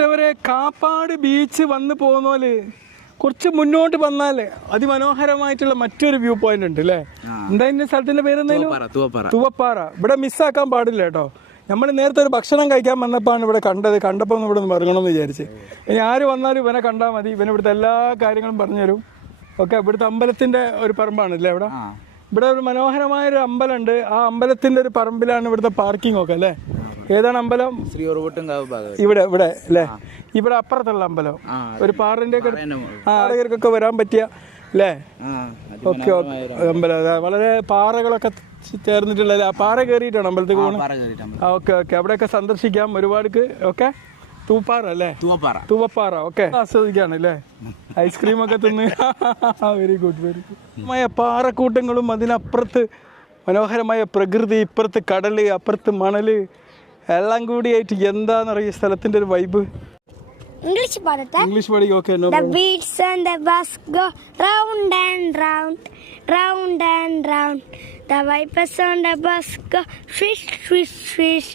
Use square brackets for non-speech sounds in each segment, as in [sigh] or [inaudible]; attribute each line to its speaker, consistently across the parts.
Speaker 1: പ്രിയപ്പെട്ടവരെ കാപ്പാട് ബീച്ച് വന്ന് പോകുന്നോൽ കുറച്ച് മുന്നോട്ട് വന്നാൽ അതിമനോഹരമായിട്ടുള്ള മറ്റൊരു വ്യൂ പോയിന്റ് ഉണ്ട് അല്ലേ എന്തായാലും സ്ഥലത്തിന്റെ പേര് എന്തായാലും?
Speaker 2: തുവപ്പാറ
Speaker 1: ഇവിടെ മിസ്സാക്കാൻ പാടില്ല കേട്ടോ. നമ്മൾ നേരത്തെ ഒരു ഭക്ഷണം കഴിക്കാൻ വന്നപ്പോഴാണ് ഇവിടെ കണ്ടത്. കണ്ടപ്പോൾ ഒന്ന് ഇവിടെ നിന്ന് പറയണമെന്ന് വിചാരിച്ച്. ഇനി ആര് വന്നാലും ഇവനെ കണ്ടാൽ മതി. ഇവന് ഇവിടുത്തെ എല്ലാ കാര്യങ്ങളും പറഞ്ഞുതരും. ഓക്കെ ഇവിടുത്തെ അമ്പലത്തിന്റെ ഒരു പറമ്പാണ് അല്ലേ ഇവിടെ ഇവിടെ ഒരു മനോഹരമായ ഒരു അമ്പലമുണ്ട്. ആ അമ്പലത്തിന്റെ ഒരു പറമ്പിലാണ് ഇവിടുത്തെ പാർക്കിംഗ് ഒക്കെ അല്ലേ ഏതാണ് അമ്പലം?
Speaker 2: ശ്രീ ഉറവട്ടുംകാവ് ഭാഗം
Speaker 1: ഇവിടെ ഇവിടെ അല്ലേ? ഇവിടെ അപ്പുറത്തുള്ള അമ്പലം. ഒരു പാറിന്റെ ആടകർക്കൊക്കെ വരാൻ പറ്റിയ അല്ലേ? ഓക്കെ അമ്പലം. വളരെ പാറകളൊക്കെ ചേർന്നിട്ടുള്ള ആ പാറ കയറിയിട്ടാണ് പോകുന്നത്
Speaker 2: കയറിയിട്ടാണ്.
Speaker 1: ആ ഓക്കെ ഓക്കെ. അവിടെയൊക്കെ സന്ദർശിക്കാം ഒരുപാട് ഓക്കെ? തൂപ്പാറ അല്ലേ?
Speaker 2: തൂവപ്പാറ.
Speaker 1: തൂവപ്പാറ ഓക്കെ. ആസ്വദിക്കാണ് അല്ലേ? ഐസ്ക്രീം ഒക്കെ തിന്ന്. വെരി ഗുഡ് വെരി ഗുഡ് പാറക്കൂട്ടങ്ങളും അതിനപ്പുറത്ത് മനോഹരമായ പ്രകൃതി ഇപ്പുറത്ത് കടൽ അപ്പുറത്ത് മണൽ. എല്ലാം കൂടി ആയിട്ട് എന്താന്ന് അറിയാം സ്ഥലത്തിന്റെ ഒരു വൈബ്
Speaker 3: ഇംഗ്ലീഷ് പാടട്ടെ?
Speaker 1: English പാടിക്ക് okay no
Speaker 3: the beats and the bus go round and round round and round the wipers and the bus go swish swish swish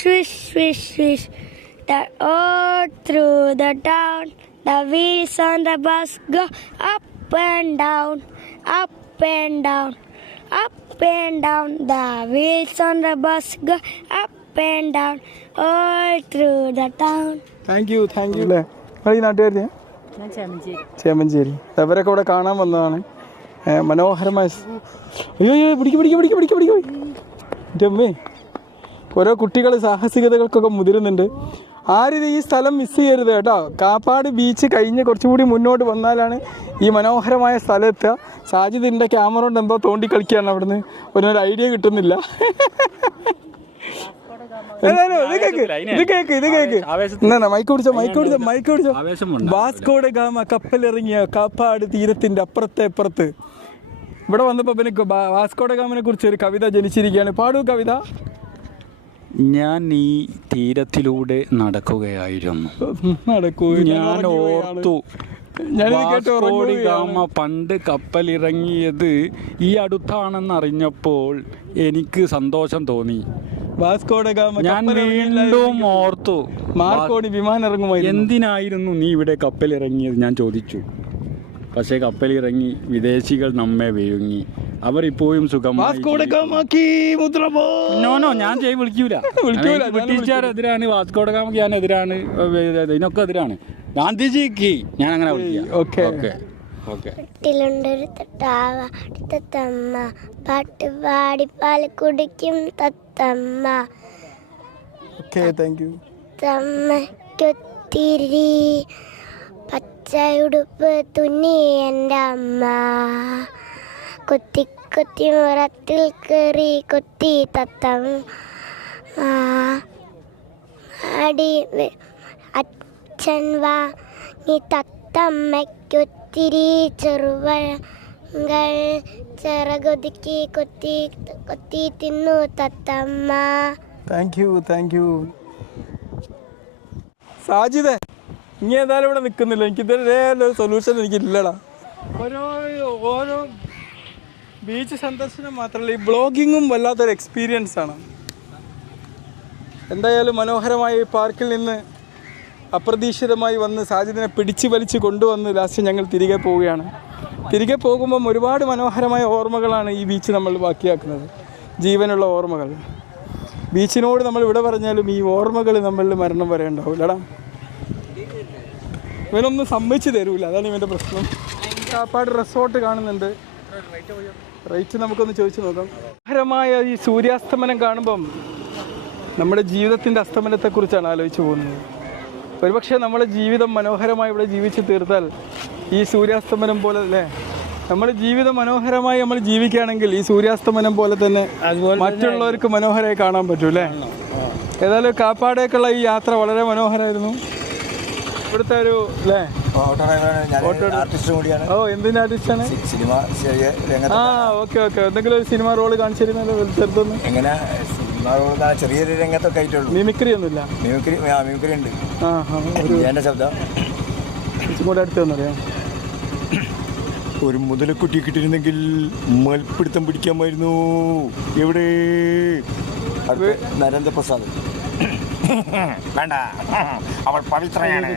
Speaker 3: swish swish swish the all through the town the wheels and the bus go up and down up and down up and down the wheels and the bus go up and down, all through the town.
Speaker 1: Thank you thank you അല്ലേ? നിങ്ങൾ ഈ നാട്ടുകാരി? ചേമഞ്ചേരി. അവരൊക്കെ ഇവിടെ കാണാൻ വന്നതാണ്. മനോഹരമായ സ്- അയ്യോ അയ്യോ പിടിക്ക് പിടിക്ക് പിടിക്ക് പിടിക്ക് പിടിക്ക് എന്റെ അമ്മേ ഓരോ കുട്ടികൾ സാഹസികതകൾക്കൊക്കെ മുതിരുന്നുണ്ട്. ആരും ഈ സ്ഥലം മിസ് ചെയ്യരുത് കേട്ടോ. കാപ്പാട് ബീച്ച് കഴിഞ്ഞ് കുറച്ചുകൂടി മുന്നോട്ട് വന്നാലാണ് ഈ മനോഹരമായ സ്ഥലത്ത് സാജിദിന്റെ ക്യാമറ കൊണ്ട് എന്തോ തോണ്ടി കളിക്കുകയാണ് അവിടുന്ന് ഒരു ഐഡിയ കിട്ടുന്നില്ല. ഇത് കേക്ക് ഇത് കേക്ക് ഇത് കേക്ക്. എന്നാ മൈക്ക് പിടിച്ചോ മൈക്ക് പിടിച്ചോ മൈക്ക് പിടിച്ചോ വാസ്കോഡ ഗാമ കപ്പലിറങ്ങിയ കാപ്പാട് തീരത്തിന്റെ അപ്പുറത്തെ അപ്പുറത്ത്. ഇവിടെ വന്നപ്പോ പിന്നെ വാസ്കോടെ വാസ്കോഡ ഗാമിനെ കുറിച്ച് ഒരു കവിത ജനിച്ചിരിക്കുകയാണ്. പാടൂ കവിത.
Speaker 4: ഞാൻ ഈ തീരത്തിലൂടെ നടക്കുകയായിരുന്നു.
Speaker 1: നടക്കൂ.
Speaker 4: ഞാൻ ഓർത്തു.
Speaker 1: ഞാൻ കേട്ട്
Speaker 4: ഗാമ പണ്ട് കപ്പലിറങ്ങിയത് ഈ അടുത്താണെന്ന് അറിഞ്ഞപ്പോൾ എനിക്ക് സന്തോഷം തോന്നി. ഞാൻ വീണ്ടും ഓർത്തു.
Speaker 1: മാർക്കോണി വിമാനം ഇറങ്ങുമായിരുന്നു
Speaker 4: എന്തിനായിരുന്നു നീ ഇവിടെ കപ്പലിറങ്ങിയത്? ഞാൻ ചോദിച്ചു. പക്ഷേ കപ്പലിറങ്ങി വിദേശികൾ നമ്മെ വിഴുങ്ങി. അവർ ഇപ്പോഴും നോ ഞാൻ ചെയ് [laughs] വിളിക്കൂല. ബ്രിട്ടീഷുകാരെതിരാണ് വാസ്കോഡഗാമയ്ക്ക് ഞാൻ എതിരാണ് ഇതിനൊക്കെ എതിരാണ്. ഗാന്ധിജിക്ക് ഞാൻ അങ്ങനെ വിളിക്കുക
Speaker 1: ഓക്കെ.
Speaker 4: ഓക്കെ. ഓക്കെ.
Speaker 3: വീട്ടിലുണ്ടൊരു തട്ടാവ തത്തമ്മ പാട്ട് പാടി പാൽ കുടിക്കും തത്തമ്മ.
Speaker 1: ഓക്കെ താങ്ക് യു
Speaker 3: തമ്മയ്ക്കൊത്തിരി പച്ചയുടുപ്പ് തുന്നി എന്റെ അമ്മ. കൊത്തി കൊത്തി മുറത്തിൽ കയറി കൊത്തി തത്തം അടി അച്ഛൻ വാങ്ങി നീ തത്തമ്മയ്ക്കൊത്തിരി ചെറുവഴങ്ങൾ ചിറകൊതുക്കി കൊത്തി കൊത്തി തിന്നു തത്തമ്മ.
Speaker 1: താങ്ക് യു താങ്ക് യു സാജിദേ ഇനി ഏതായാലും ഇവിടെ നിൽക്കുന്നില്ല എനിക്ക് ഇതുവരെ ഒരു സൊല്യൂഷൻ എനിക്കില്ലടാ. ഓരോ ഓരോ ബീച്ച് സന്ദർശനം മാത്രമല്ല ഈ ബ്ലോഗിങ്ങും വല്ലാത്തൊരു എക്സ്പീരിയൻസ് ആണ്. എന്തായാലും മനോഹരമായി ഈ പാർക്കിൽ നിന്ന് അപ്രതീക്ഷിതമായി വന്ന് സാജിദിനെ പിടിച്ചു വലിച്ച് കൊണ്ടുവന്ന് ലാസ്റ്റ് ഞങ്ങൾ തിരികെ പോവുകയാണ്. തിരികെ പോകുമ്പം ഒരുപാട് മനോഹരമായ ഓർമ്മകളാണ് ഈ ബീച്ച് നമ്മൾ ബാക്കിയാക്കുന്നത്. ജീവനുള്ള ഓർമ്മകൾ. ബീച്ചിനോട് നമ്മൾ ഇവിടെ പറഞ്ഞാലും ഈ ഓർമ്മകൾ നമ്മളിൽ മരണം വരെ ഉണ്ടാവില്ലടാ ഇവനൊന്നും സമ്മതിച്ചു തരൂല. അതാണ് ഇവന്റെ പ്രശ്നം. കാപ്പാട് റിസോർട്ട് കാണുന്നുണ്ട്. റേറ്റ് നമുക്കൊന്ന് ചോദിച്ചു നോക്കാം. മനോഹരമായ ഈ സൂര്യാസ്തമനം കാണുമ്പം നമ്മുടെ ജീവിതത്തിന്റെ അസ്തമനത്തെക്കുറിച്ചാണ് ആലോചിച്ച് പോകുന്നത്. ഒരുപക്ഷെ നമ്മുടെ ജീവിതം മനോഹരമായി ഇവിടെ ജീവിച്ചു തീർത്താൽ ഈ സൂര്യാസ്തമനം പോലെ അല്ലേ? നമ്മുടെ ജീവിതം മനോഹരമായി നമ്മൾ ജീവിക്കുകയാണെങ്കിൽ ഈ സൂര്യാസ്തമനം പോലെ തന്നെ മറ്റുള്ളവർക്ക് മനോഹരമായി കാണാൻ പറ്റും അല്ലേ? ഏതായാലും കാപ്പാടേക്കുള്ള ഈ യാത്ര വളരെ മനോഹരമായിരുന്നു. ഇവിടുത്തെ ഒരു അല്ലേ?
Speaker 5: ഓട്ടോ ഡ്രൈവറാണ് ഞാൻ ആർട്ടിസ്റ്റ് കൂടിയാണ്.
Speaker 1: ഓ എന്തിനാണ് ആർട്ടിസ്റ്റാണ്?
Speaker 5: സിനിമ
Speaker 1: ആ ഓക്കെ ഓക്കെ. എന്തെങ്കിലും ഒരു സിനിമ റോൾ കാണിച്ചിരുന്നല്ലോ ചെറുതൊന്നും
Speaker 5: എങ്ങനെ? റോൾ ചെറിയൊരു രംഗത്തൊക്കെ ആയിട്ടുള്ളൂ.
Speaker 1: മിമിക്രി ഒന്നുമില്ല?
Speaker 5: ആ ഉണ്ട്. എന്റെ ശബ്ദം.
Speaker 1: കൂടെ അടുത്ത് വന്നറിയാം
Speaker 5: ഒരു മുതലക്കുട്ടി കിട്ടിയിരുന്നെങ്കിൽ മൽപ്പിടുത്തം പിടിക്കാമായിരുന്നു. എവിടെ? നരേന്ദ്രപ്രസാദ്.
Speaker 2: വേണ്ട. അവൾ പവിത്രയാണ്.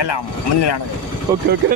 Speaker 2: എല്ലാം മുന്നിലാണ്.
Speaker 1: Okay okay.